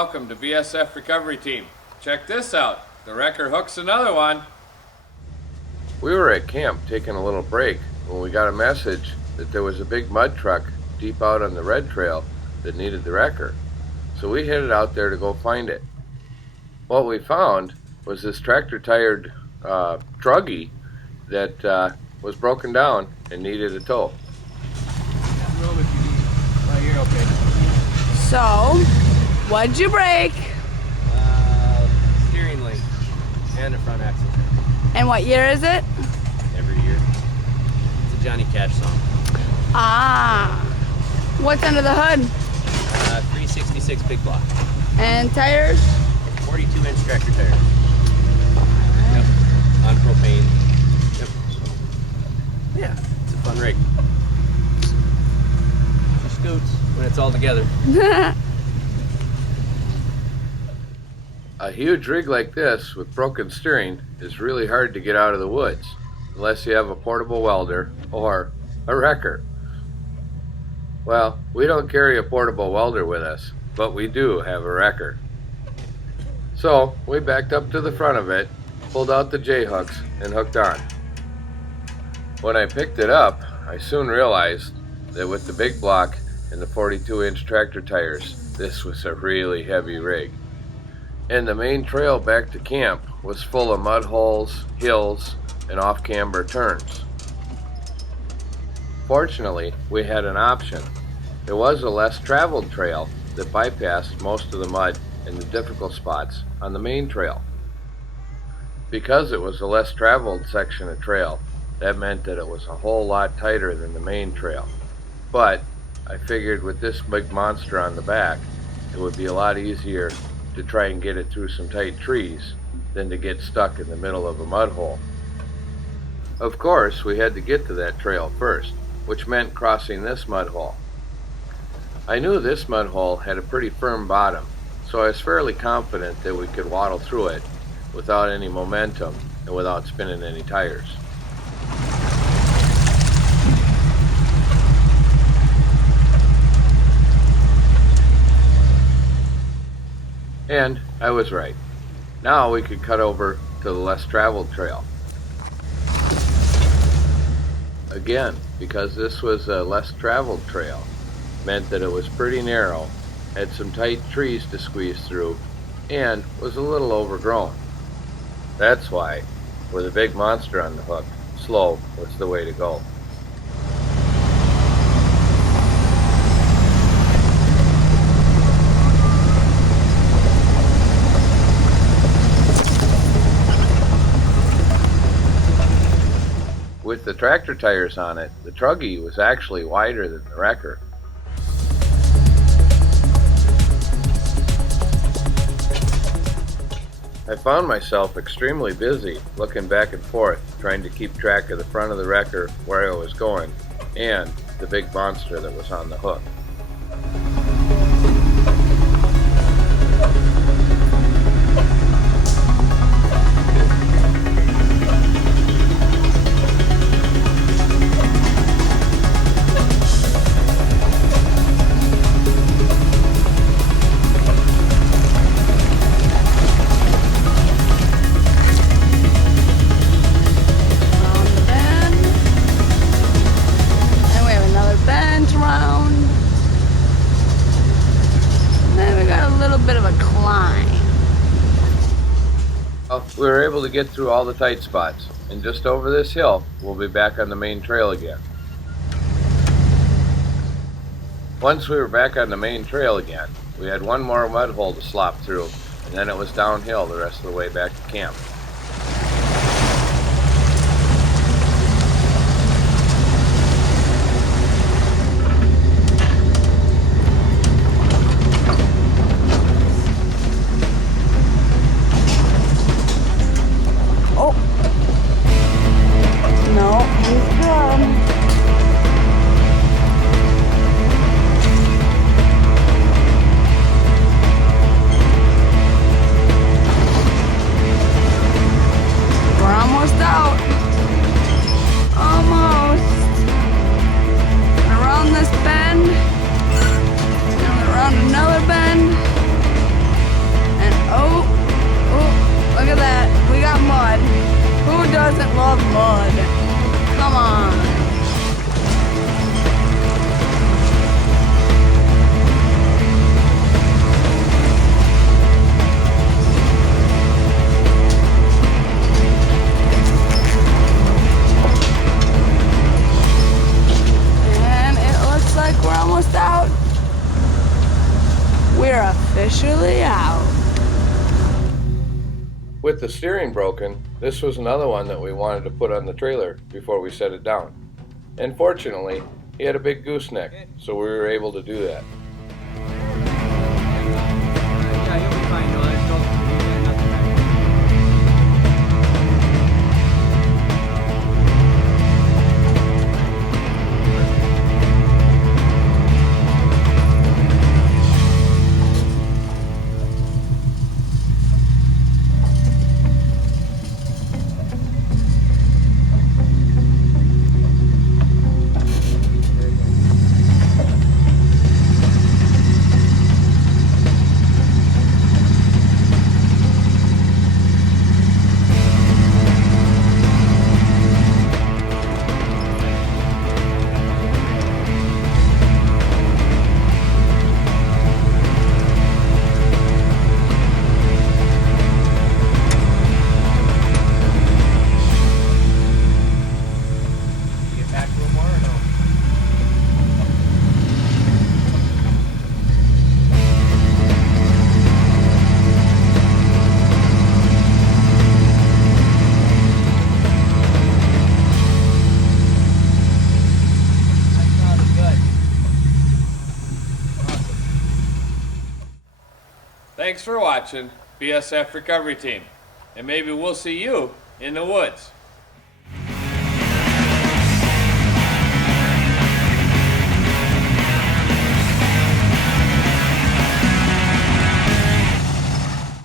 welcome to BSF Recovery Team. Check this out. The wrecker hooks another one. We were at camp taking a little break when we got a message that there was a big mud truck deep out on the red trail that needed the wrecker. So we headed out there to go find it. What we found was this tractor-tired TRUGGY that was broken down and needed a tow. Right here, okay. So, what'd you break? Steering link and the front axle. And what year is it? Every year. It's a Johnny Cash song. Ah. What's under the hood? 366 big block. And tires? 42-inch tractor tires. Yep. On propane. Yep. So, yeah, it's a fun rig. It scoots when it's all together. A huge rig like this with broken steering is really hard to get out of the woods unless you have a portable welder or a wrecker. Well, we don't carry a portable welder with us, but we do have a wrecker. So we backed up to the front of it, pulled out the J-hooks, and hooked on. When I picked it up, I soon realized that with the big block and the 42-inch tractor tires, this was a really heavy rig. And the main trail back to camp was full of mud holes, hills, and off-camber turns. Fortunately, we had an option. There was a less traveled trail that bypassed most of the mud and the difficult spots on the main trail. Because it was a less traveled section of trail, that meant that it was a whole lot tighter than the main trail. But I figured with this big monster on the back, it would be a lot easier to try and get it through some tight trees than to get stuck in the middle of a mud hole. Of course, we had to get to that trail first, which meant crossing this mud hole. I knew this mud hole had a pretty firm bottom, so I was fairly confident that we could waddle through it without any momentum and without spinning any tires. And I was right. Now we could cut over to the less traveled trail. Again, because this was a less traveled trail, meant that it was pretty narrow, had some tight trees to squeeze through, and was a little overgrown. That's why, with a big monster on the hook, slow was the way to go. With the tractor tires on it, the TRUGGY was actually wider than the wrecker. I found myself extremely busy looking back and forth, trying to keep track of the front of the wrecker, where I was going, and the big monster that was on the hook. Well, we were able to get through all the tight spots, and just over this hill, we'll be back on the main trail again. Once we were back on the main trail again, we had one more mud hole to slop through, and then it was downhill the rest of the way back to camp. doesn't love mud? Come on. And it looks like we're almost out. We're officially out. With the steering broken, this was another one that we wanted to put on the trailer before we set it down. And fortunately, he had a big gooseneck, so we were able to do that. Yeah, you'll be fine, Noah. There's nothing back. You get back a little more or no? That sounded good. Awesome. Thanks for watching BSF Recovery Team. And maybe we'll see you in the woods.